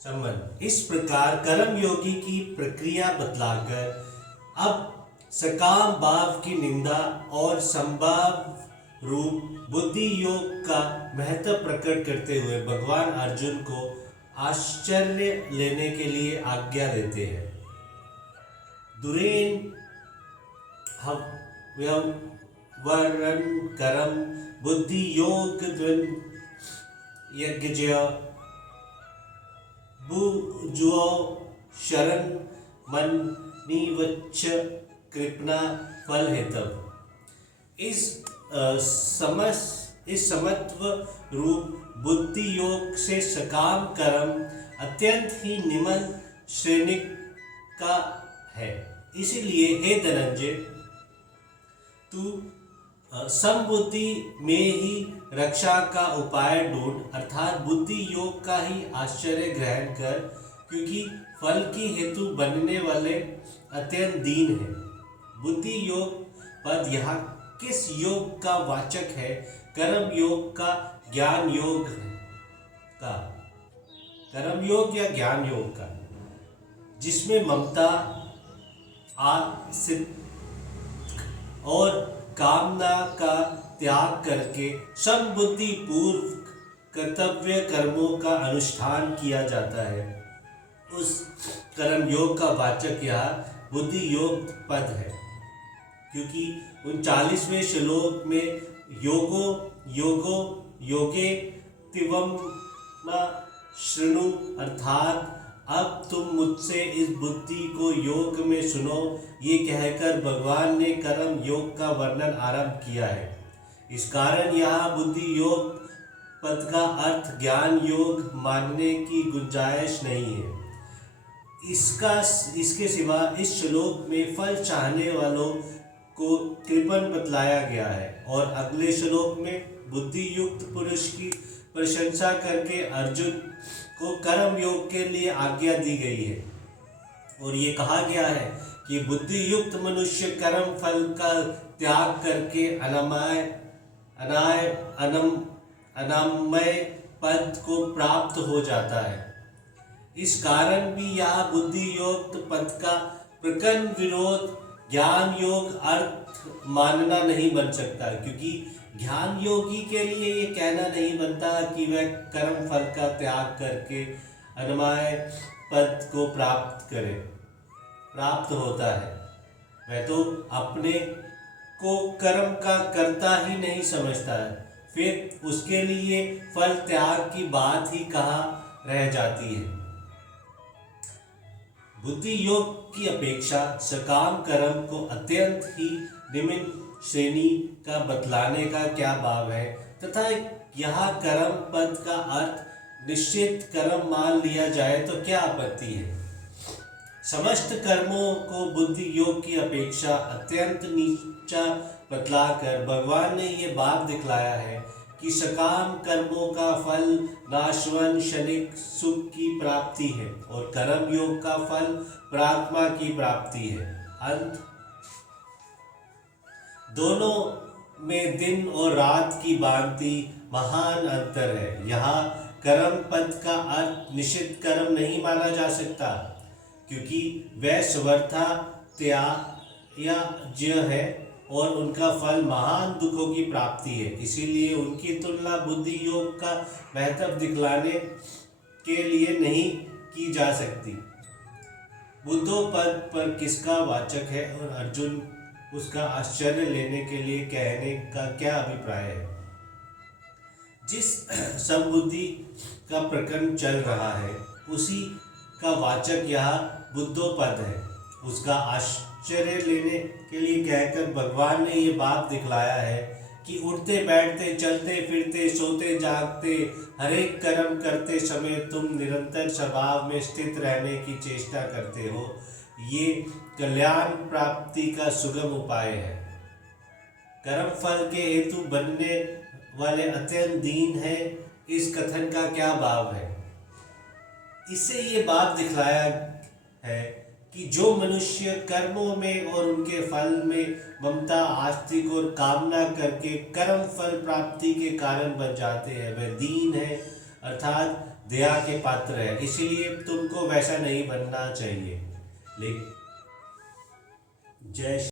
संबंध। इस प्रकार कर्म योगी की प्रक्रिया बतलाकर अब सकाम भाव की निंदा और संभाव रूप बुद्धि योग का महत्व प्रकट करते हुए भगवान अर्जुन को आश्चर्य लेने के लिए आज्ञा देते हैं। दुरेन वरण करम बुद्धि योग यज्ञ भुजो शरण मन निवच्छ कृपणा फल हेतव। इस समत्व रूप बुद्धि योग से सकाम कर्म अत्यंत ही निम्न श्रेणी का है। इसीलिए हे धनंजय, तू समबुद्धि में ही रक्षा का उपाय ढूंढ, अर्थात बुद्धि योग का ही आश्चर्य ग्रहण कर, क्योंकि फल की हेतु बनने वाले अत्यंत दीन है। बुद्धि योग पद यहाँ किस योग का वाचक है? कर्म योग का, ज्ञान योग का, कर्म योग या ज्ञान योग का, जिसमें ममता आसित और कामना का त्याग करके समबुद्धि पूर्व कर्तव्य कर्मों का अनुष्ठान किया जाता है। उस कर्म योग का वाचक यहाँ बुद्धि योग पद है, क्योंकि 39वें श्लोक में योगो योगे तिवम शृणु, अर्थात अब तुम मुझसे इस बुद्धि को योग में सुनो, ये कहकर भगवान ने कर्म योग का वर्णन आरंभ किया है। इस कारण यहाँ बुद्धि योग पद का अर्थ ज्ञान योग मानने की गुंजाइश नहीं है। इसके सिवा इस श्लोक में फल चाहने वालों को कृपण बतलाया गया है और अगले श्लोक में बुद्धि युक्त पुरुष की प्रशंसा करके अर्जुन को कर्म योग के लिए आज्ञा दी गई है। और ये कहा गया है कि बुद्धि युक्त मनुष्य कर्म फल का त्याग करके अनामय पद को प्राप्त हो जाता है। इस कारण भी यह बुद्धि युक्त पद का प्रकरण विरोध ज्ञान योग अर्थ मानना नहीं बन सकता, क्योंकि ज्ञान योगी के लिए ये कहना नहीं बनता कि वह कर्म फल का त्याग करके अनमय पद को प्राप्त होता है। वह तो अपने को कर्म का कर्ता ही नहीं समझता है, फिर उसके लिए फल त्याग की बात ही कहाँ रह जाती है। बुद्धि योग की अपेक्षा सकाम कर्म को अत्यंत ही निम्न श्रेणी का बतलाने का क्या भाव है, तथा यहाँ कर्म पद का अर्थ निश्चित कर्म मान लिया जाए तो क्या आपत्ति है। समस्त कर्मों को बुद्धि योग की अपेक्षा अत्यंत नीचा बतलाकर भगवान ने ये भाव दिखलाया है कि सकाम कर्मों का फल नाशवन क्षणिक सुख की प्राप्ति है और कर्म योग का फल प्रात्मा की प्राप्ति है। अंत दोनों में दिन और रात की भांति महान अंतर है। यहाँ कर्म पद का अर्थ निश्चित कर्म नहीं माना जा सकता, क्योंकि वह स्वर्था त्याज्य है और उनका फल महान दुखों की प्राप्ति है। इसीलिए उनकी तुलना बुद्धि योग का महत्व दिखलाने के लिए नहीं की जा सकती। बुद्धो पद पर किसका वाचक है और अर्जुन उसका आश्चर्य लेने के लिए कहने का क्या अभिप्राय है। जिस समबुद्धि का प्रकरण चल रहा है उसी का वाचक यहाँ बुद्धो पद है। उसका आश्चर्य लेने के लिए कहकर भगवान ने ये बात दिखलाया है कि उठते बैठते चलते फिरते सोते जागते हरेक कर्म करते समय तुम निरंतर स्वभाव में स्थित रहने की चेष्टा करते हो। ये कल्याण प्राप्ति का सुगम उपाय है। कर्म फल के हेतु बनने वाले अत्यंत दीन है, इस कथन का क्या भाव है। इससे ये बात दिखलाया है कि जो मनुष्य कर्मों में और उनके फल में ममता आस्तिक और कामना करके कर्म फल प्राप्ति के कारण बन जाते हैं वह दीन है, अर्थात दया के पात्र है, इसीलिए तुमको वैसा नहीं बनना चाहिए। लेकिन जय